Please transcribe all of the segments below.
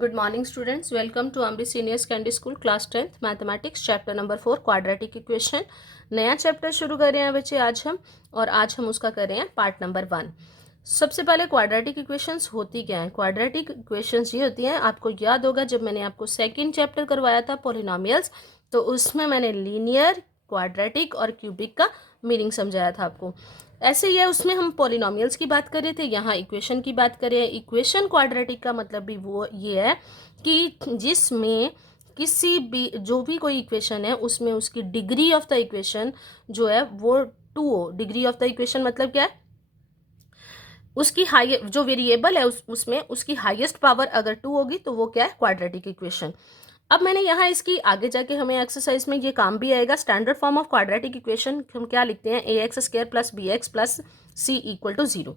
Good morning students, welcome to Amri Senior Secondary School class 10th mathematics chapter number 4 quadratic equation. नया chapter शुरू कर रहे हैं बच्चे आज हम, और आज हम उसका कर रहे हैं पार्ट नंबर 1। सबसे पहले क्वाड्रेटिक इक्वेशंस होती क्या है। क्वाड्रेटिक इक्वेशंस ये होती हैं, आपको याद होगा जब मैंने आपको सेकंड चैप्टर करवाया था पॉलिनोमियल्स, तो उसमें मैंने लीनियर, क्वाड्रेटिक और क्यूबिक का मीनिंग समझाया था आपको। ऐसे ही है, उसमें हम पॉलिनोमियल्स की बात कर रहे थे, यहाँ इक्वेशन की बात कर रहे हैं। इक्वेशन क्वाड्रेटिक का मतलब भी वो ये है कि जिसमें किसी भी जो भी कोई इक्वेशन है उसमें उसकी डिग्री ऑफ द इक्वेशन जो है वो 2 हो। डिग्री ऑफ द इक्वेशन मतलब क्या है, उसकी हाई जो वेरिएबल है उसमें उसकी हाईएस्ट पावर अगर 2 होगी तो वो क्या है, क्वाड्रेटिक इक्वेशन। अब मैंने यहाँ इसकी आगे जाके हमें एक्सरसाइज में ये काम भी आएगा। Standard form of quadratic equation हम क्या लिखते हैं, ax² + bx + c = 0।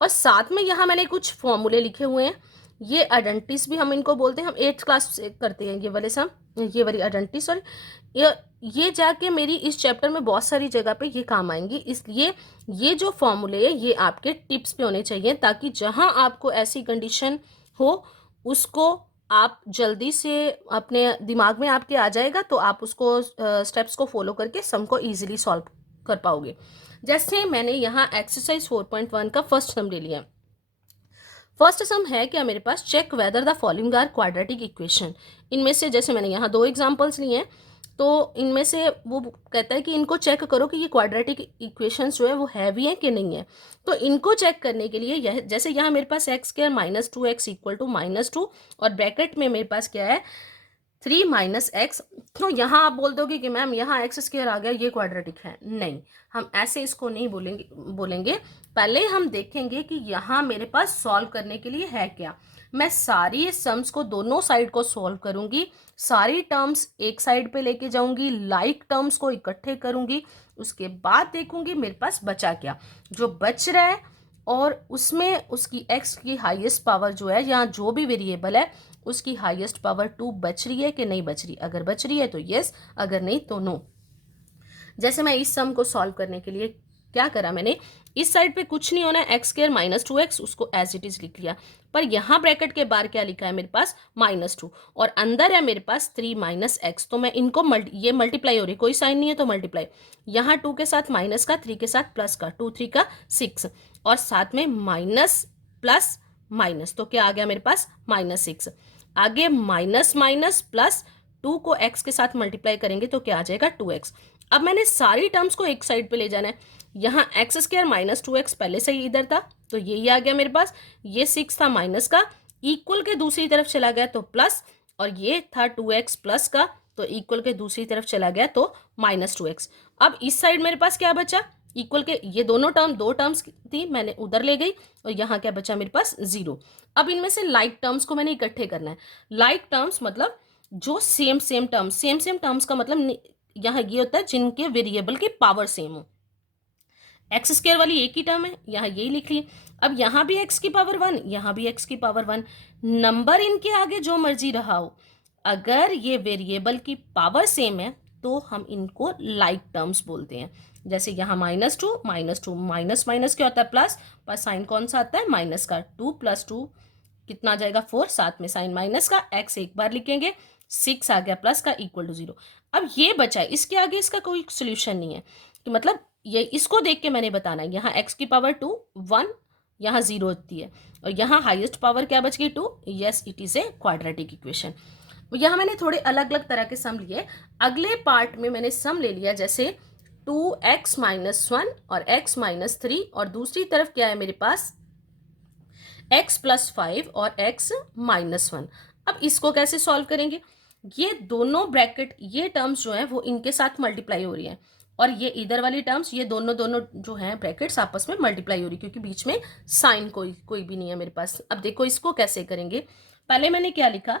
और साथ में यहाँ मैंने कुछ फॉर्मूले लिखे हुए हैं, ये आइडेंटिटीज भी हम इनको बोलते हैं। हम 8th क्लास से करते हैं ये वाले सम, ये वाली आइडेंटिटी, सॉरी ये जाके मेरी इस चैप्टर में बहुत सारी जगह पे ये काम आएंगी। इसलिए ये जो फॉर्मूले है ये आपके टिप्स पे होने चाहिए, ताकि जहाँ आपको ऐसी कंडीशन हो उसको आप जल्दी से अपने दिमाग में आपके आ जाएगा, तो आप उसको स्टेप्स को फॉलो करके सम को ईजिली सॉल्व कर पाओगे। जैसे मैंने यहाँ एक्सरसाइज 4.1 का फर्स्ट सम ले लिया। फर्स्ट सम है क्या मेरे पास, check whether the following are quadratic equation. इनमें से जैसे मैंने यहाँ 2 एग्जांपल्स लिए हैं, तो इनमें से वो कहता है कि इनको चेक करो कि ये क्वाड्रेटिक इक्वेशंस जो है वो है भी हैं कि नहीं है। तो इनको चेक करने के लिए यह जैसे यहाँ मेरे पास x² - 2x = -2 और ब्रैकेट में मेरे पास क्या है 3 - x। तो यहाँ आप बोल दोगे कि मैम यहाँ x² आ गया, ये क्वाड्रेटिक है। नहीं, हम ऐसे इसको नहीं बोलेंगे। पहले हम देखेंगे कि यहाँ मेरे पास सॉल्व करने के लिए है क्या। मैं सारी सम्स को दोनों साइड को सॉल्व करूंगी, सारी टर्म्स एक साइड पे लेके जाऊंगी, लाइक टर्म्स को इकट्ठे करूंगी, उसके बाद देखूंगी मेरे पास बचा क्या। जो बच रहा है और उसमें उसकी x की हाईएस्ट पावर जो है, यहाँ जो भी वेरिएबल है उसकी हाईएस्ट पावर 2 बच रही है कि नहीं बच रही। अगर बच रही है तो यस, अगर नहीं तो नो। जैसे मैं इस सम को सॉल्व करने के लिए क्या करा, मैंने इस साइड पे कुछ नहीं होना है, x² - 2x उसको एज इट इज लिख लिया, पर यहाँ ब्रैकेट के बाहर क्या लिखा है मेरे पास -2, और अंदर है मेरे पास 3 - x। तो मैं इनको ये मल्टीप्लाई हो रही, कोई साइन नहीं है तो मल्टीप्लाई, यहाँ 2 के साथ माइनस का, 3 के साथ प्लस का, 2 3 का 6, और साथ में माइनस प्लस माइनस, तो क्या आ गया मेरे पास -6। आगे माइनस माइनस प्लस 2 को x के साथ मल्टीप्लाई करेंगे तो क्या आ जाएगा 2x। अब मैंने सारी टर्म्स को एक साइड पे ले जाना है। यहाँ x² - 2x पहले से ही इधर था तो यही आ गया मेरे पास, ये 6 था माइनस का, इक्वल के दूसरी तरफ चला गया तो प्लस, और ये था 2x प्लस का, तो इक्वल के दूसरी तरफ चला गया तो -2x। अब इस साइड मेरे पास क्या बचा, इक्वल के ये दोनों टर्म, 2 टर्म्स थी मैंने उधर ले गई, और यहाँ क्या बचा मेरे पास 0। अब इनमें से लाइक टर्म्स को मैंने इकट्ठे करना है। लाइक टर्म्स मतलब जो सेम टर्म्स का मतलब यहाँ ये होता है जिनके वेरिएबल की पावर सेम हो। x² वाली एक ही टर्म है, यहाँ यही लिख लिए। अब यहाँ भी x की पावर 1, यहाँ भी x की पावर 1, नंबर इनके आगे जो मर्जी रहा हो, अगर ये वेरिएबल की पावर सेम है तो हम इनको लाइक टर्म्स बोलते हैं। जैसे यहाँ -2 माइनस माइनस क्या होता है प्लस, पर साइन कौन सा आता है माइनस का, 2 + 2 कितना आ जाएगा 4, साथ में साइन माइनस का, x एक बार लिखेंगे, 6 आ गया प्लस का = 0। अब ये बचा है, इसके आगे इसका कोई सोल्यूशन नहीं है, कि मतलब ये इसको देख के मैंने बताना है। यहाँ x की पावर 2 1, यहाँ 0 होती है, और यहाँ हाईएस्ट पावर क्या बच गई 2। Yes, it is a quadratic equation. यहाँ मैंने थोड़े अलग अलग तरह के सम लिए। अगले पार्ट में मैंने सम ले लिया, जैसे 2x - 1 और x - 3, और दूसरी तरफ क्या है मेरे पास x + 5 और x - 1। अब इसको कैसे सॉल्व करेंगे, ये दोनों ब्रैकेट, ये टर्म्स जो है वो इनके साथ मल्टीप्लाई हो रही है, और ये इधर वाली टर्म्स, ये दोनों जो हैं ब्रैकेट्स आपस में मल्टीप्लाई हो रही है, क्योंकि बीच में साइन कोई भी नहीं है मेरे पास। अब देखो इसको कैसे करेंगे। पहले मैंने क्या लिखा,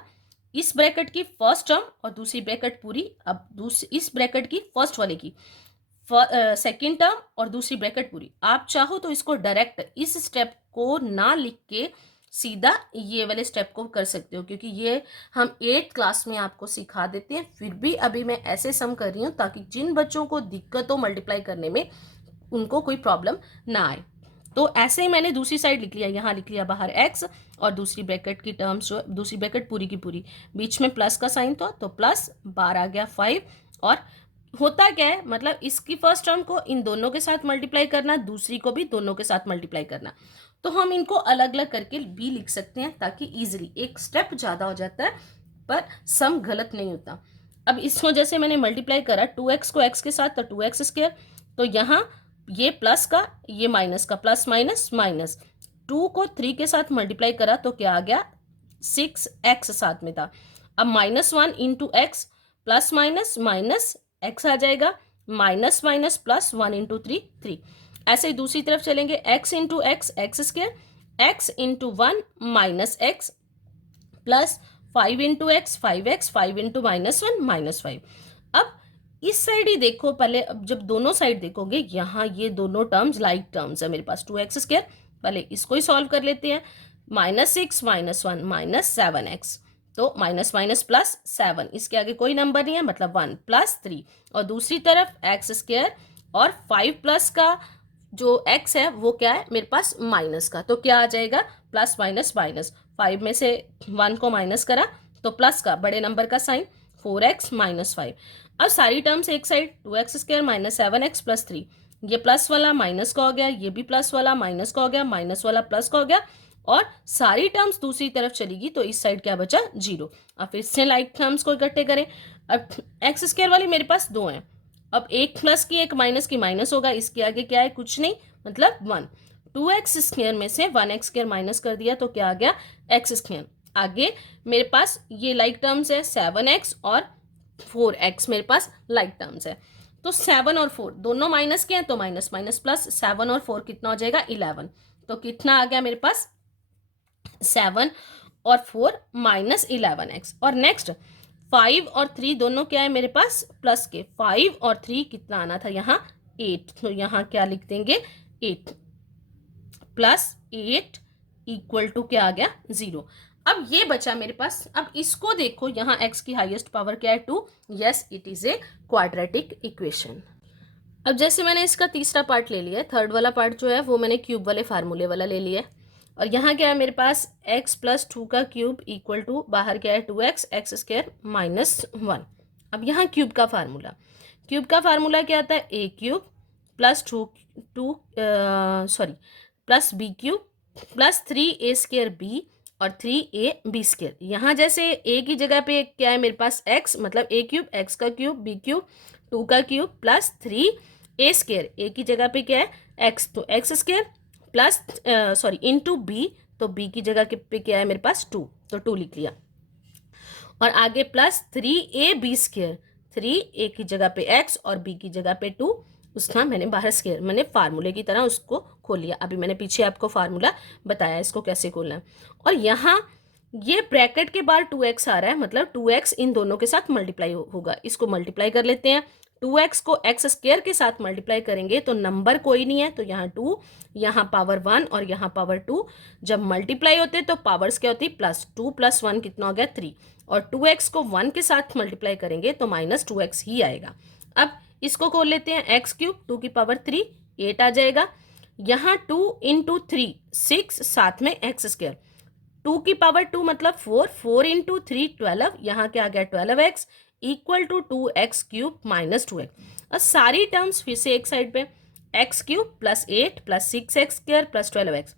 इस ब्रैकेट की फर्स्ट टर्म और दूसरी ब्रैकेट पूरी, अब इस ब्रैकेट की फर्स्ट वाले की सेकेंड टर्म और दूसरी ब्रैकेट पूरी। आप चाहो तो इसको डायरेक्ट इस स्टेप को ना लिख के सीधा ये वाले स्टेप को कर सकते हो, क्योंकि ये हम 8th क्लास में आपको सिखा देते हैं। फिर भी अभी मैं ऐसे सम कर रही हूँ ताकि जिन बच्चों को दिक्कत हो मल्टीप्लाई करने में उनको कोई प्रॉब्लम ना आए। तो ऐसे ही मैंने दूसरी साइड लिख लिया, यहाँ लिख लिया बाहर x और दूसरी ब्रैकेट की टर्म्स जो दूसरी ब्रैकेट पूरी की पूरी बीच में प्लस का साइन था तो प्लस बार आ गया 5। और होता क्या है, मतलब इसकी फर्स्ट टर्म को इन दोनों के साथ मल्टीप्लाई करना, दूसरी को भी दोनों के साथ मल्टीप्लाई करना। तो हम इनको अलग अलग करके भी लिख सकते हैं ताकि इजीली, एक स्टेप ज़्यादा हो जाता है पर सम गलत नहीं होता। अब इसको जैसे मैंने मल्टीप्लाई करा 2x को x के साथ तो 2x स्क्वायर, तो यहाँ ये प्लस का ये माइनस का, प्लस माइनस माइनस, 2 को 3 के साथ मल्टीप्लाई करा तो क्या आ गया 6x साथ में था। अब -1 into x plus minus minus x आ जाएगा, माइनस माइनस प्लस 1 इंटू 3 3। ऐसे ही दूसरी तरफ चलेंगे, x into x x square, x into 1 minus x plus 5 into x 5x 5 into -1 -5। अब इस साइड ही देखो पहले, अब जब दोनों साइड देखोगे यहाँ ये दोनों टर्म्स लाइक टर्म्स है मेरे पास 2x स्क्वायर, पहले इसको ही सॉल्व कर लेते हैं। -6 -1 -7x, तो माइनस माइनस प्लस 7, इसके आगे कोई नंबर नहीं है मतलब 1 प्लस 3। और दूसरी तरफ एक्स स्क्वायर और 5 प्लस का जो x है वो क्या है मेरे पास माइनस का, तो क्या आ जाएगा प्लस माइनस माइनस, 5 में से 1 को माइनस करा तो प्लस का बड़े नंबर का साइन 4x -5। अब सारी टर्म्स एक side, 2x square -7x plus 3, ये प्लस वाला माइनस का हो गया, ये भी प्लस वाला माइनस का हो गया, माइनस वाला प्लस का हो गया, और सारी टर्म्स दूसरी तरफ चलेगी तो इस साइड क्या बचा 0। अब फिर से लाइक टर्म्स को इकट्ठे करें। अब एक्स स्क्वायर वाली मेरे पास 2 हैं, अब एक प्लस की एक माइनस की माइनस होगा, इसके आगे क्या है कुछ नहीं मतलब 1। 2x स्क्वायर में से 1x स्क्वायर माइनस कर दिया तो क्या आ गया x स्क्वायर। आगे मेरे पास ये लाइक टर्म्स है 7x और 4x मेरे पास लाइक टर्म्स है, तो 7 और 4 दोनों माइनस के हैं तो माइनस माइनस प्लस, 7 और 4 कितना हो जाएगा 11। तो कितना आ गया मेरे पास 7 और 4 -11x। और नेक्स्ट 5 और 3 दोनों क्या है मेरे पास प्लस के, 5 और 3 कितना आना था यहाँ 8, तो यहाँ क्या लिख देंगे 8 प्लस 8 इक्वल टू क्या आ गया 0। अब ये बचा मेरे पास, अब इसको देखो यहाँ x की हाईएस्ट पावर क्या है 2, yes it is a quadratic equation. अब जैसे मैंने इसका तीसरा पार्ट ले लिया, थर्ड वाला पार्ट जो है वो मैंने क्यूब वाले फार्मूले वाला ले लिया, और यहाँ क्या है मेरे पास x प्लस 2 का क्यूब इक्वल टू बाहर क्या है 2x एक्स स्क्वायर -1। अब यहाँ क्यूब का फार्मूला क्या आता है a cube plus plus b cube plus 3a square b और 3a b स्क्वायर। यहाँ जैसे a की जगह पे क्या है मेरे पास x, मतलब a क्यूब x का क्यूब b क्यूब 2 का cube plus 3a square, a की जगह पे क्या है x, तो x square plus into b, तो b की जगह पे क्या है मेरे पास 2, तो 2 लिख लिया। और आगे प्लस 3ab स्क्वायर, 3a की जगह पे x और b की जगह पे 2, उसका मैंने बाहर स्क्वायर, मैंने फार्मूले की तरह उसको खोल लिया। अभी मैंने पीछे आपको फार्मूला बताया इसको कैसे खोलना है। और यहाँ ये ब्रैकेट के बाहर 2x आ रहा है, मतलब 2x इन दोनों के साथ मल्टीप्लाई होगा, इसको मल्टीप्लाई कर लेते हैं। 2x को x स्क्वायर के साथ मल्टीप्लाई करेंगे तो नंबर कोई नहीं है, तो यहाँ 2, यहाँ पावर 1 और यहाँ पावर 2, जब मल्टीप्लाई होते तो पावर्स क्या होती प्लस, 2 + 1 कितना हो गया 3, और 2x को 1 के साथ मल्टीप्लाई करेंगे तो -2x ही आएगा। अब इसको खोल लेते हैं, x क्यूब 2 की पावर 3 8 आ जाएगा, यहाँ 2 इंटू 3 6, साथ में x स्क्वायर 2 की पावर 2 मतलब 4, 4 इंटू 3 12, यहाँ क्या आ गया 12x equal to 2x cube -2x। और सारी टर्म्स फिर से एक साइड पे, x cube plus 8 plus 6x square plus 12x,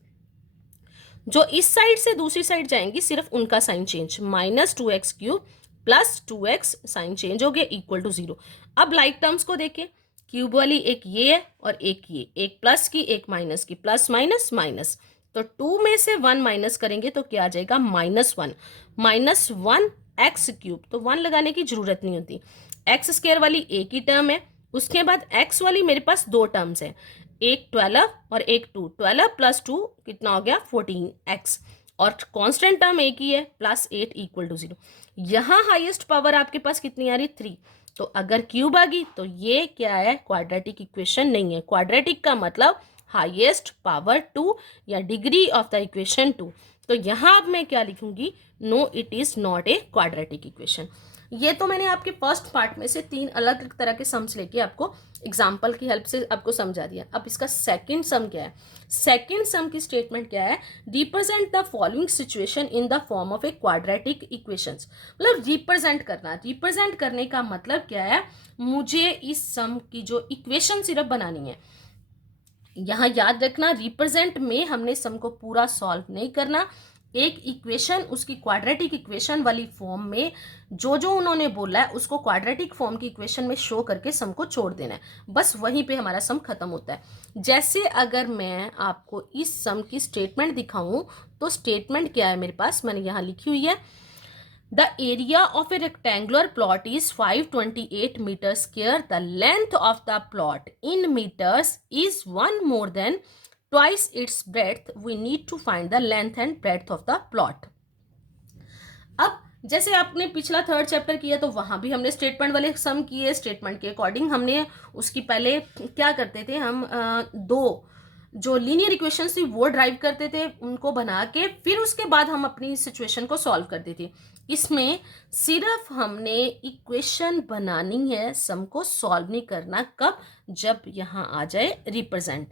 जो इस साइड से दूसरी साइड जाएंगी सिर्फ उनका sign change, -2x cube plus 2x sign change हो गया इक्वल टू 0। अब लाइक टर्म्स को देखें, क्यूब वाली एक ये है और एक ये, एक प्लस की एक माइनस की, प्लस माइनस माइनस, तो 2 में से 1 माइनस करेंगे तो क्या आ जाएगा -1 एक्स क्यूब, तो 1 लगाने की जरूरत नहीं होती। एक्स स्क्वायर वाली एक ही टर्म है, उसके बाद एक्स वाली मेरे पास 2 टर्म्स है, एक 12 और एक 2, 12 + 2 कितना हो गया 14x, और कांस्टेंट टर्म एक ही है +8 इक्वल टू 0। यहाँ हाईएस्ट पावर आपके पास कितनी आ रही 3, तो अगर क्यूब आ गई तो ये क्या है क्वाड्रेटिक इक्वेशन नहीं है। क्वाड्रेटिक का मतलब हाईएस्ट पावर 2 या डिग्री ऑफ द इक्वेशन 2। तो यहाँ अब मैं क्या लिखूंगी, no it is not a quadratic equation. ये तो मैंने आपके फर्स्ट पार्ट में से 3 अलग अलग तरह के सम्स लेके आपको एग्जाम्पल की हेल्प से आपको समझा दिया। अब इसका सेकंड सम क्या है? सेकंड सम की स्टेटमेंट क्या है? Represent the following situation in the form of a quadratic equations. मतलब रिप्रेजेंट करना, रिप्रेजेंट करने का मतलब क्या है? मुझे इस सम की जो इक्वेशन सिर्फ बनानी है। यहाँ याद रखना, रिप्रेजेंट में हमने सम को पूरा सॉल्व नहीं करना, एक इक्वेशन उसकी क्वाड्रेटिक इक्वेशन वाली फॉर्म में जो जो उन्होंने बोला है उसको क्वाड्रेटिक फॉर्म की इक्वेशन में शो करके सम को छोड़ देना है, बस वहीं पे हमारा सम खत्म होता है। जैसे अगर मैं आपको इस सम की स्टेटमेंट दिखाऊं तो स्टेटमेंट क्या है मेरे पास, मैंने यहाँ लिखी हुई है, The area of a rectangular plot is 528 meters square. The length of the plot in meters is 1 more than twice its breadth. We need to find the length and breadth of the plot. अब जैसे आपने पिछला third chapter किया तो वहां भी हमने statement वाले सम किए, स्टेटमेंट के अकॉर्डिंग हमने उसकी पहले क्या करते थे, हम दो जो लीनियर इक्वेशंस थी वो ड्राइव करते थे, उनको बना के फिर उसके बाद हम अपनी सिचुएशन को सॉल्व करते थे। इसमें सिर्फ हमने इक्वेशन बनानी है, सम को सॉल्व नहीं करना। कब? जब यहाँ आ जाए रिप्रेजेंट।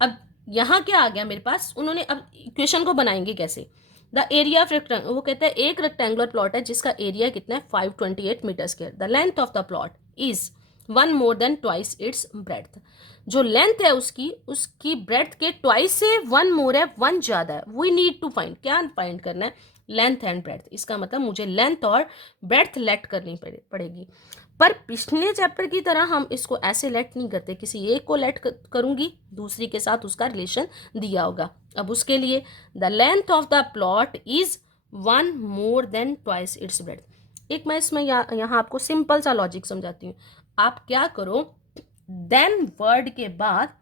अब यहाँ क्या आ गया मेरे पास, उन्होंने अब इक्वेशन को बनाएंगे कैसे? द एरिया ऑफ रेक्टेंगल, वो कहते हैं एक रेक्टेंगुलर प्लॉट है जिसका एरिया कितना है 528 metre square. The length of the plot is 1 more than twice its breadth. जो लेंथ है उसकी, उसकी ब्रेड्थ के ट्वाइस से 1 मोर है, 1 ज्यादा है। वी नीड टू फाइंड, क्या फाइंड करना है? Length and breadth. इसका मतलब मुझे लेंथ और ब्रेड्थ लेट करनी पड़ेगी। पर पिछले चैप्टर की तरह हम इसको ऐसे लेट नहीं करते, किसी एक को लेट करूंगी, दूसरी के साथ उसका रिलेशन दिया होगा। अब उसके लिए the length of the plot is 1 more than twice its breadth. एक मैं इसमें यहाँ आपको सिंपल सा लॉजिक समझाती हूँ। आप क्या करो, देन वर्ड के बाद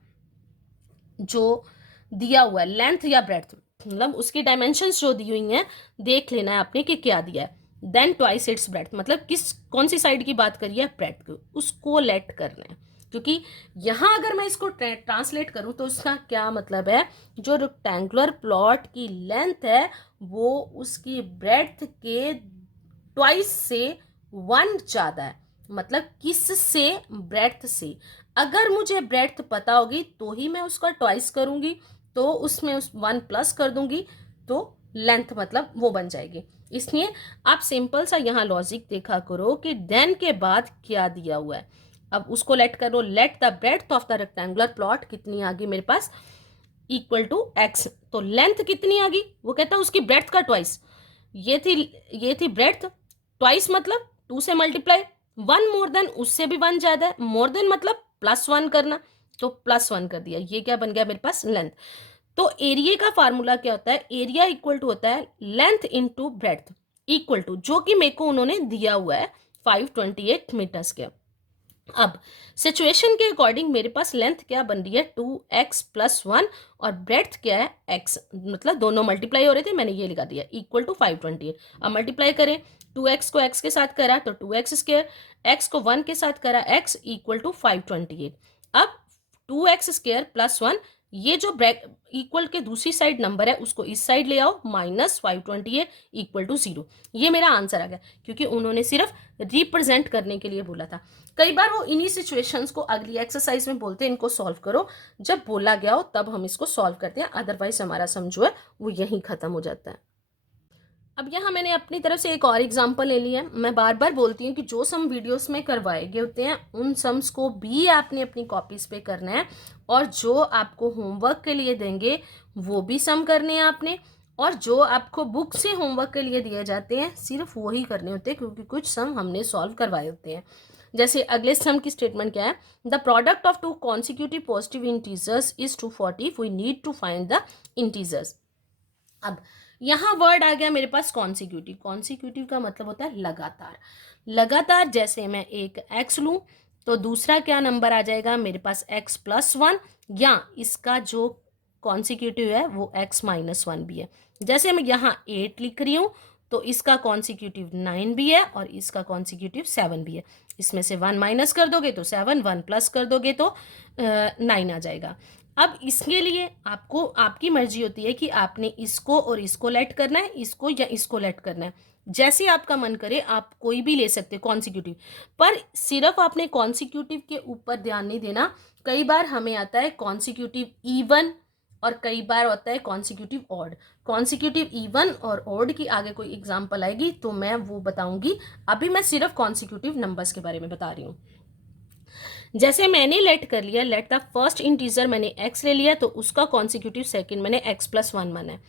जो दिया हुआ है लेंथ या ब्रेड्थ, मतलब उसकी डायमेंशंस जो दी हुई हैं देख लेना है आपने कि क्या दिया है। देन ट्वाइस इट्स ब्रेड्थ, मतलब कौन सी साइड की बात करिए है? ब्रेड्थ को, उसको लेट करना है। क्योंकि यहाँ अगर मैं इसको ट्रांसलेट करूँ तो उसका क्या मतलब है, जो रेक्टेंगुलर प्लॉट की लेंथ है वो उसकी ब्रेड्थ के ट्वाइस से 1 ज़्यादा है। मतलब किस से? ब्रेड्थ से। अगर मुझे ब्रेड्थ पता होगी तो ही मैं उसका ट्वाइस करूंगी, तो उसमें उस 1 प्लस कर दूंगी तो लेंथ मतलब वो बन जाएगी। इसलिए आप सिंपल सा यहाँ लॉजिक देखा करो कि देन के बाद क्या दिया हुआ है। अब उसको लेट करो, let the breadth of the rectangular plot कितनी आ गई मेरे पास, इक्वल टू एक्स। तो लेंथ कितनी आ गई? वो कहता है उसकी ब्रेड्थ का ट्वाइस। ये थी ब्रेड्थ, ट्वाइस मतलब 2 से मल्टीप्लाई, 1 मोर देन उससे भी 1 ज्यादा है, मोर देन मतलब +1 करना, तो +1 कर दिया। ये क्या बन गया मेरे पास? लेंथ। तो एरिया का फार्मूला क्या होता है? एरिया इक्वल टू होता है length into breadth, equal to जो कि मेरे को उन्होंने दिया हुआ है 528 मीटर्स के। अब सिचुएशन के अकॉर्डिंग मेरे पास लेंथ क्या बन रही है 2x + 1 और ब्रेड्थ क्या है x, मतलब दोनों मल्टीप्लाई हो रहे थे, मैंने ये लिखा दिया इक्वल टू 528। अब मल्टीप्लाई करें, 2x को x के साथ करा तो 2x², x को 1 के साथ करा x इक्वल टू 528। अब 2x² + 1, ये जो इक्वल के दूसरी साइड नंबर है उसको इस साइड ले आओ, -528 इक्वल टू 0। ये मेरा आंसर आ गया, क्योंकि उन्होंने सिर्फ रिप्रेजेंट करने के लिए बोला था। कई बार वो इन्हीं सिचुएशंस को अगली एक्सरसाइज में बोलते हैं इनको सॉल्व करो, जब बोला गया हो तब हम इसको सॉल्व करते हैं, अदरवाइज हमारा सम जो है वो यहीं खत्म हो जाता है। अब यहाँ मैंने अपनी तरफ से एक और एग्जांपल ले लिया है। मैं बार बार बोलती हूँ कि जो सम वीडियोस में करवाए गए होते हैं उन सम्स को भी आपने अपनी कॉपीज़ पे करना है, और जो आपको होमवर्क के लिए देंगे वो भी सम करने हैं आपने, और जो आपको बुक से होमवर्क के लिए दिए जाते हैं सिर्फ वही करने होते हैं, क्योंकि कुछ सम हमने सॉल्व करवाए होते हैं। जैसे अगले सम की स्टेटमेंट क्या है, the product of 2 consecutive positive integers is 240, we need to find the integers. अब यहाँ वर्ड आ गया मेरे पास कॉन्सिक्यूटिव। कॉन्सिक्यूटिव का मतलब होता है लगातार। लगातार जैसे मैं एक x लूँ तो दूसरा क्या नंबर आ जाएगा मेरे पास x + 1, या इसका जो कॉन्सिक्यूटिव है वो x - 1 भी है। जैसे मैं यहाँ 8 लिख रही हूँ तो इसका कॉन्सिक्यूटिव 9 भी है और इसका कॉन्सिक्यूटिव 7 भी है। इसमें से 1 माइनस कर दोगे तो 7, 1 प्लस कर दोगे तो 9 आ जाएगा। अब इसके लिए आपको आपकी मर्जी होती है कि आपने इसको और इसको लेट करना है, इसको या इसको लेट करना है, जैसे आपका मन करे आप कोई भी ले सकते कॉन्सिक्यूटिव। पर सिर्फ आपने कॉन्सिक्यूटिव के ऊपर ध्यान नहीं देना। कई बार हमें आता है कॉन्सिक्यूटिव इवन और कई बार होता है कॉन्सिक्यूटिव ऑड। कॉन्सिक्यूटिव इवन और ऑड की आगे कोई एग्जाम्पल आएगी तो मैं वो बताऊंगी। अभी मैं सिर्फ कॉन्सिक्यूटिव नंबर्स के बारे में बता रही हूँ। जैसे मैंने लेट कर लिया, लेट द फर्स्ट इंटीजर मैंने x ले लिया, तो उसका कॉन्सिक्यूटिव सेकंड मैंने x+1 माना है।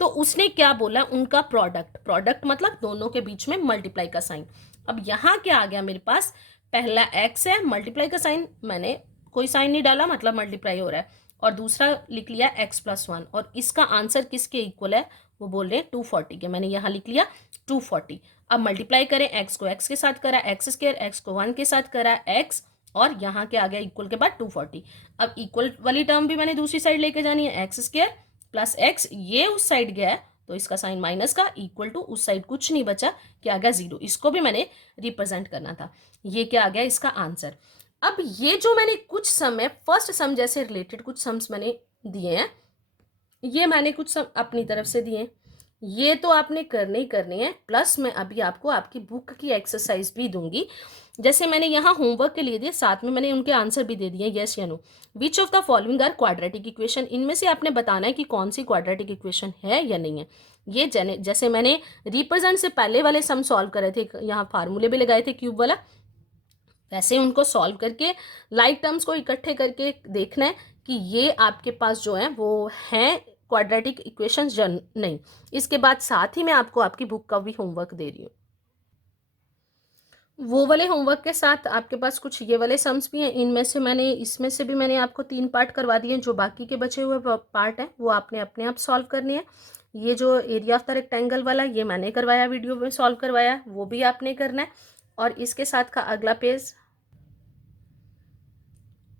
तो उसने क्या बोला, उनका प्रोडक्ट, प्रोडक्ट मतलब दोनों के बीच में मल्टीप्लाई का साइन। अब यहाँ क्या आ गया मेरे पास, पहला x है, मल्टीप्लाई का साइन मैंने कोई साइन नहीं डाला, मतलब मल्टीप्लाई हो रहा है, और दूसरा लिख लिया x+1, और इसका आंसर किसके इक्वल है, वो बोल रहे हैं 240 के। मैंने यहाँ लिख लिया 240। अब मल्टीप्लाई करें, x को x के साथ करा x², x को 1 के साथ करा x, और यहाँ के आ गया इक्वल के बाद 240। अब इक्वल वाली टर्म भी मैंने दूसरी साइड लेके जानी है, x² + x, ये उस साइड गया है तो इसका साइन माइनस का, इक्वल टू उस साइड कुछ नहीं बचा, क्या आ गया 0, इसको भी मैंने रिप्रेजेंट करना था। ये क्या आ गया इसका आंसर। अब ये जो मैंने कुछ सम है, फर्स्ट सम जैसे रिलेटेड कुछ सम्स मैंने दिए हैं, ये मैंने कुछ सम अपनी तरफ से दिए, ये तो आपने करने ही करने हैं, प्लस मैं अभी आपको आपकी बुक की एक्सरसाइज भी दूंगी। जैसे मैंने यहाँ होमवर्क के लिए दिए, साथ में मैंने उनके आंसर भी दे दिए, यस या no. Which of the following are quadratic equation, इनमें से आपने बताना है कि कौन सी क्वाड्रेटिक इक्वेशन है या नहीं है। ये जैसे मैंने रिप्रेजेंट से पहले वाले सम सॉल्व करे थे, यहाँ फार्मूले भी लगाए थे क्यूब वाला, वैसे उनको सॉल्व करके लाइक टर्म्स को इकट्ठे करके देखना है कि ये आपके पास जो है वो हैं क्वाड्रेटिक इक्वेशंस या नहीं। इसके बाद साथ ही मैं आपको आपकी बुक का भी होमवर्क दे रही हूँ। वो वाले होमवर्क के साथ आपके पास कुछ ये वाले सम्स भी हैं, इनमें से मैंने इसमें से भी मैंने आपको 3 पार्ट करवा दिए हैं। जो बाकी के बचे हुए पार्ट हैं वो आपने अपने आप सॉल्व करने हैं। ये जो एरिया ऑफ द रेक्टेंगल वाला, ये मैंने करवाया, वीडियो में सॉल्व करवाया, वो भी आपने करना है। और इसके साथ का अगला पेज,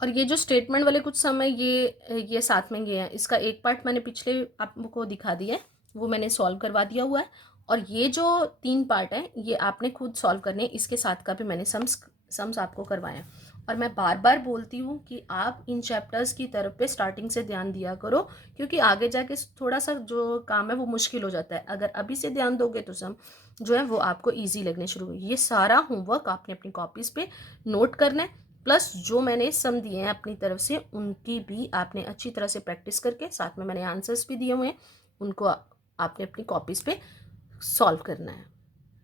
और ये जो स्टेटमेंट वाले कुछ सम है ये साथ में ये हैं। इसका एक पार्ट मैंने पिछले आपको दिखा दिया है, वो मैंने सॉल्व करवा दिया हुआ है। और ये जो 3 पार्ट हैं ये आपने खुद सॉल्व करने हैं। इसके साथ का भी मैंने सम्स आपको करवाए हैं। और मैं बार बार बोलती हूँ कि आप इन चैप्टर्स की तरफ पे स्टार्टिंग से ध्यान दिया करो, क्योंकि आगे जाके थोड़ा सा जो काम है वो मुश्किल हो जाता है। अगर अभी से ध्यान दोगे तो सम जो है वो आपको ईजी लगने शुरू होगी। ये सारा होमवर्क आपने अपनी कॉपीज़ पे नोट करना है, प्लस जो मैंने सम दिए हैं अपनी तरफ से उनकी भी आपने अच्छी तरह से प्रैक्टिस करके, साथ में मैंने आंसर्स भी दिए हुए हैं, उनको आपने अपनी कॉपीज़ पे सॉल्व करना है।